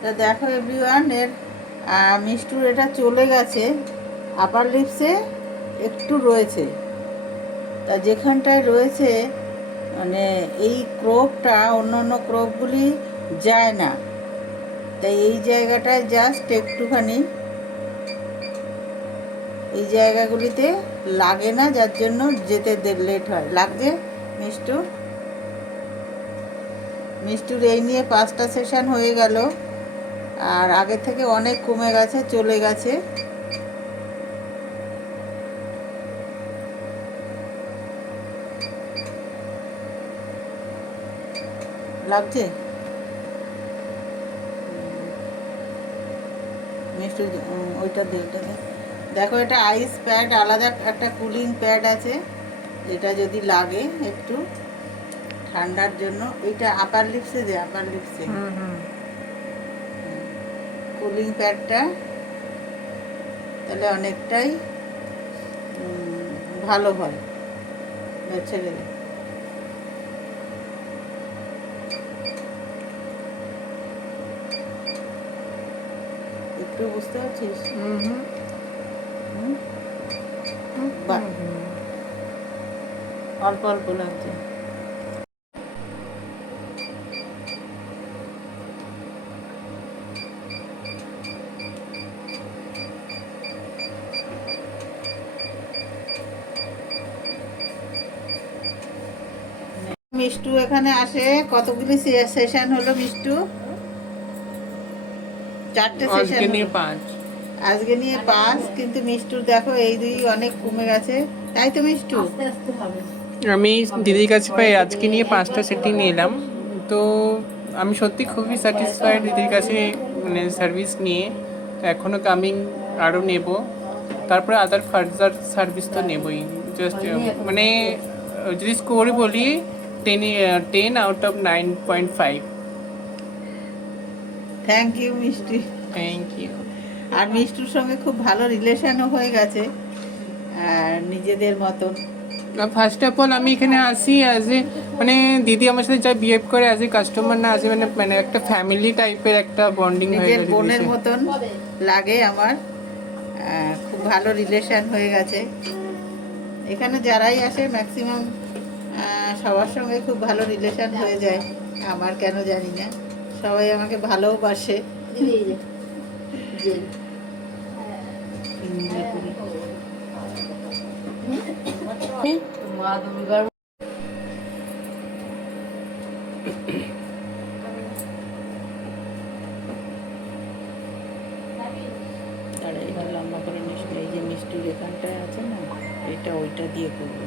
তা দেখো এভরিওয়ান, এর মিষ্টুর এটা চলে গেছে, আপার লিপসে একটু রয়েছে। তা যেখানটায় রয়েছে মানে এই ক্রোপটা অন্য অন্য ক্রোপগুলি যায় না, তাই এই জায়গাটায় জাস্ট একটুখানি এই জায়গাগুলিতে লাগে না, যার জন্য যেতে লেট হয়। লাগছে মিষ্টুর এই নিয়ে 5টা সেশন হয়ে গেল, আর আগে থেকে অনেক কমে গেছে, চলে গেছে। লাগছে মিষ্টু, ওইটা দে, ওইটা দে। দেখো এটা আইস প্যাড, আলাদা একটা কুলিং প্যাড আছে, এটা যদি লাগে একটু ঠান্ডার জন্য। এইটা আপার লিপসে দে, আপার লিপসে কুলিং প্যাডটা, তাহলে অনেকটাই ভালো হয়। ছেড়ে দে। একটু বুঝতে পারছিস? অল্প অল্প লাগছে। মিষ্টু এখানে আসে, কতগুলি সেশন হলো মিষ্টু? 4টে সেশন নিয়ে 5। আজকে নিয়ে 5, কিন্তু মিষ্টুর দেখো এই দুই অনেক কমে গেছে, তাই তো মিষ্টু? আমি দিদির কাছে পাই আজকে নিয়ে 5টা সেটিং নিলাম, তো আমি সত্যি খুবই স্যাটিসফাইড দিদির কাছে, মানে সার্ভিস নিয়ে। তো এখনও কামিং আরও নেব, তারপরে আদার ফার্দার সার্ভিস তো নেবই। জাস্ট মানে যদি স্কোর বলি 10 out of 9.5। Thank you Mishti. Thank you. আর মিষ্টুর সঙ্গে খুব ভালো রিলেশনও হয়ে গেছে, আর নিজেদের মতন। ফার্স্ট অফ অল আমি এখানে আসি অ্যাজ এ, মানে দিদি আমার সাথে যা বিহেভ করে অ্যাজ এ কাস্টমার না, আসে মানে মানে একটা ফ্যামিলি টাইপের একটা বন্ডিং হয়ে নিজের গেছে। বোনের মতন লাগে আমার, খুব ভালো রিলেশন হয়ে গেছে। এখানে যারাই আসে ম্যাক্সিমাম সবার সঙ্গে খুব ভালো রিলেশন হয়ে যায়, আমার কেন জানি না, সবাই আমাকে ভালোবাসে। মা দুর্গার আর এটা লম্বা করে নিস, এই যে মিষ্টির এখানটায় আছে না, এটা ওইটা দিয়ে করবো।